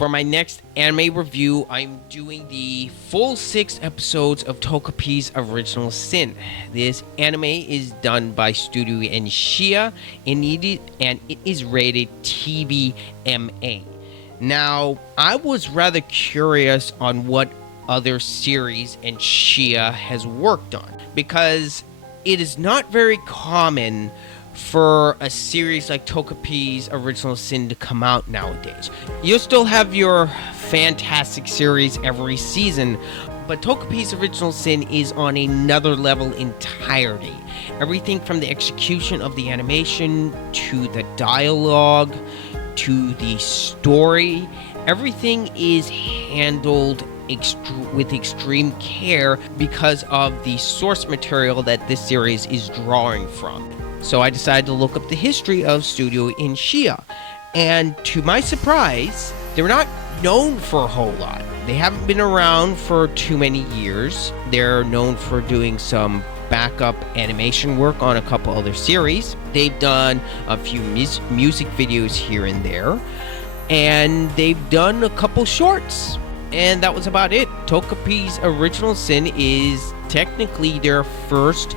For my next anime review, I'm doing the full 6 episodes of Tokopi's Original Sin. This anime is done by Studio Shia, and it is rated TVMA. Now, I was rather curious on what other series and Shia has worked on, because it is not very common for a series like Tokopi's Original Sin to come out nowadays. You'll still have your fantastic series every season, but Tokopi's Original Sin is on another level entirely. Everything from the execution of the animation to the dialogue to the story, everything is handled with extreme care because of the source material that this series is drawing from. So I decided to look up the history of Studio Shia, and to my surprise, they're not known for a whole lot. They haven't been around for too many years. They're known for doing some backup animation work on a couple other series. They've done a few music videos here and there, and they've done a couple shorts, and that was about it. Tokopi's Original Sin is technically their first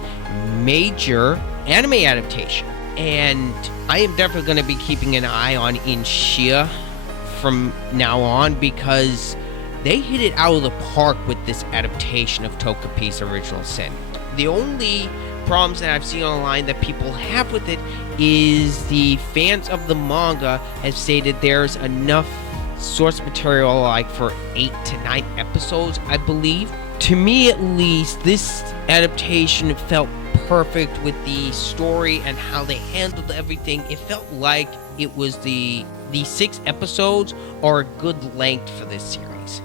major anime adaptation, and I am definitely going to be keeping an eye on Shia from now on, because they hit it out of the park with this adaptation of Tokopi's Original Sin. The only problems that I've seen online that people have with it is the fans of the manga have stated there's enough source material like for 8 to 9 episodes, I believe. To me at least, this adaptation felt perfect with the story and how they handled everything. It felt like it was the 6 episodes are a good length for this series.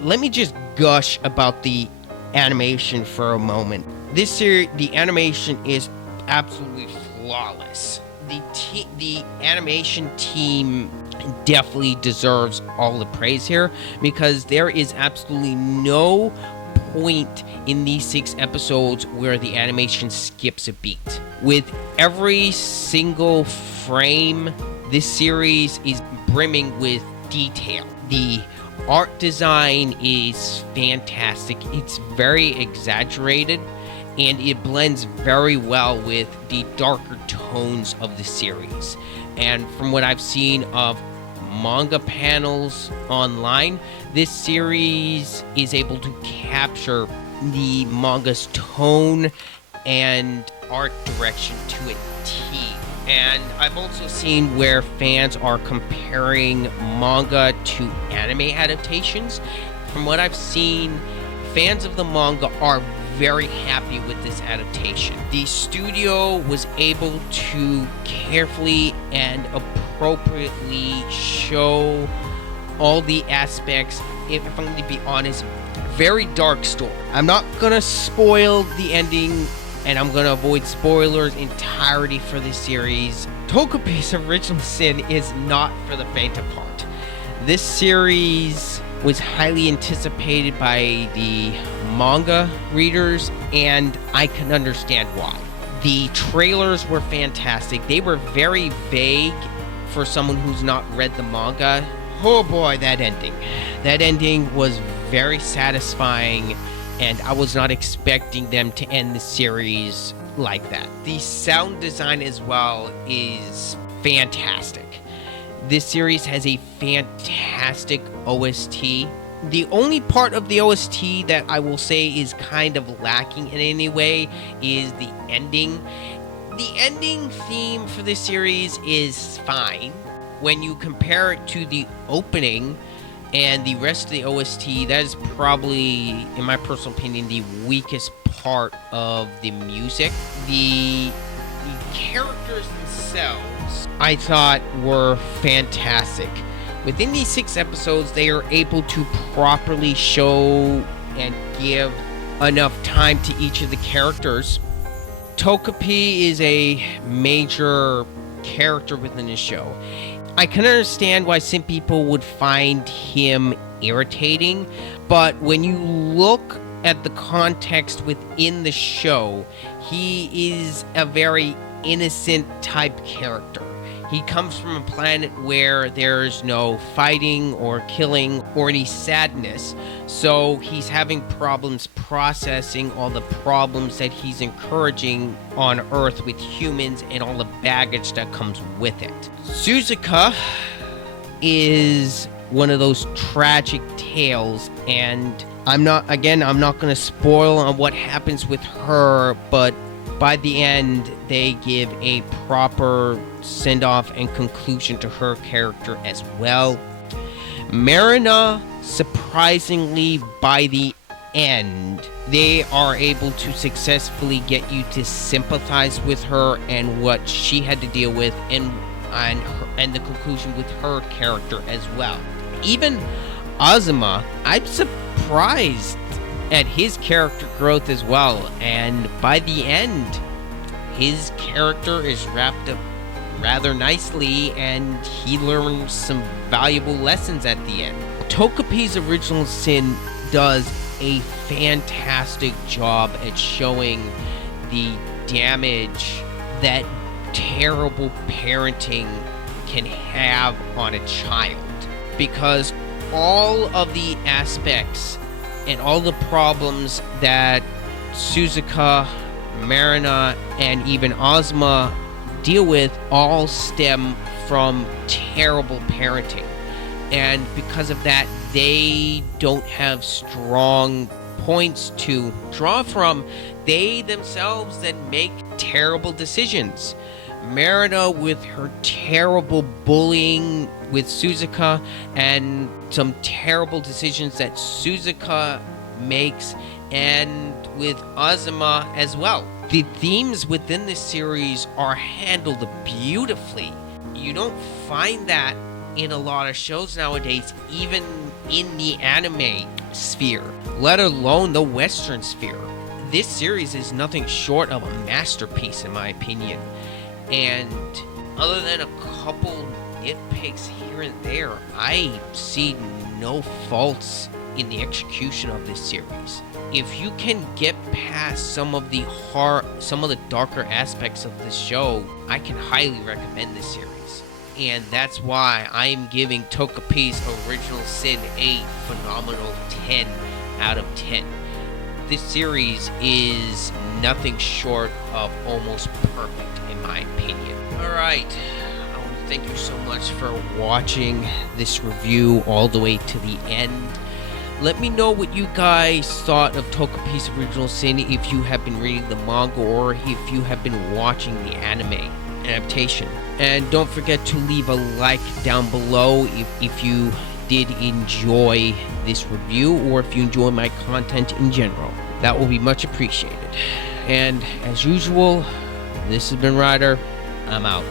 Let me just gush about the animation for a moment. This series, the animation is absolutely flawless. The animation team definitely deserves all the praise here, because there is absolutely no point in these 6 episodes where the animation skips a beat. With every single frame, this series is brimming with detail. The art design is fantastic. It's very exaggerated, and it blends very well with the darker tones of the series. And from what I've seen of manga panels online, this series is able to capture the manga's tone and art direction to a T. And I've also seen where fans are comparing manga to anime adaptations. From what I've seen, fans of the manga are very happy with this adaptation. The studio was able to carefully and appropriately show all the aspects. If I'm going to be honest, very dark story. I'm not gonna spoil the ending, and I'm gonna avoid spoilers entirely for this series. Tokopi's Original Sin is not for the faint of heart. This series was highly anticipated by the manga readers, and I can understand why. The trailers were fantastic. They were very vague for someone who's not read the manga. Oh boy, that ending. That ending was very satisfying, and I was not expecting them to end the series like that. The sound design as well is fantastic. This series has a fantastic OST. The only part of the OST that I will say is kind of lacking in any way is the ending. The ending theme for this series is fine. When you compare it to the opening and the rest of the OST, that is probably, in my personal opinion, the weakest part of the music. The characters themselves, I thought, were fantastic. Within these 6 episodes, they are able to properly show and give enough time to each of the characters. Takopi is a major character within the show. I can understand why some people would find him irritating, but when you look at the context within the show, he is a very innocent type character. He comes from a planet where there's no fighting or killing or any sadness, so he's having problems processing all the problems that he's encouraging on Earth with humans and all the baggage that comes with it. Suzuka is one of those tragic tales, and I'm not going to spoil on what happens with her, but by the end, they give a proper send-off and conclusion to her character as well. Marina, surprisingly, by the end, they are able to successfully get you to sympathize with her and what she had to deal with, and the conclusion with her character as well. Even Azuma, I'm surprised at his character growth as well, and by the end, his character is wrapped up rather nicely, and he learns some valuable lessons at the end. Takopi's Original Sin does a fantastic job at showing the damage that terrible parenting can have on a child, because all of the aspects and all the problems that Suzuka, Marina, and even Ozma deal with all stem from terrible parenting. And because of that, they don't have strong points to draw from. They themselves then make terrible decisions. Marina with her terrible bullying with Suzuka, and some terrible decisions that Suzuka makes, and with Azuma as well. The themes within this series are handled beautifully. You don't find that in a lot of shows nowadays, even in the anime sphere, let alone the Western sphere. This series is nothing short of a masterpiece, in my opinion. And other than a couple nitpicks here and there, I see no faults in the execution of this series. If you can get past some of the darker aspects of this show, I can highly recommend this series. And that's why I am giving Takopi's Original Sin a phenomenal 10 out of 10. This series is nothing short of almost perfect, in my opinion. Alright, I want to thank you so much for watching this review all the way to the end. Let me know what you guys thought of Takopi's Original Sin, if you have been reading the manga or if you have been watching the anime adaptation. And don't forget to leave a like down below if you did enjoy this review, or if you enjoy my content in general. That will be much appreciated. And as usual, this has been Ryder. I'm out.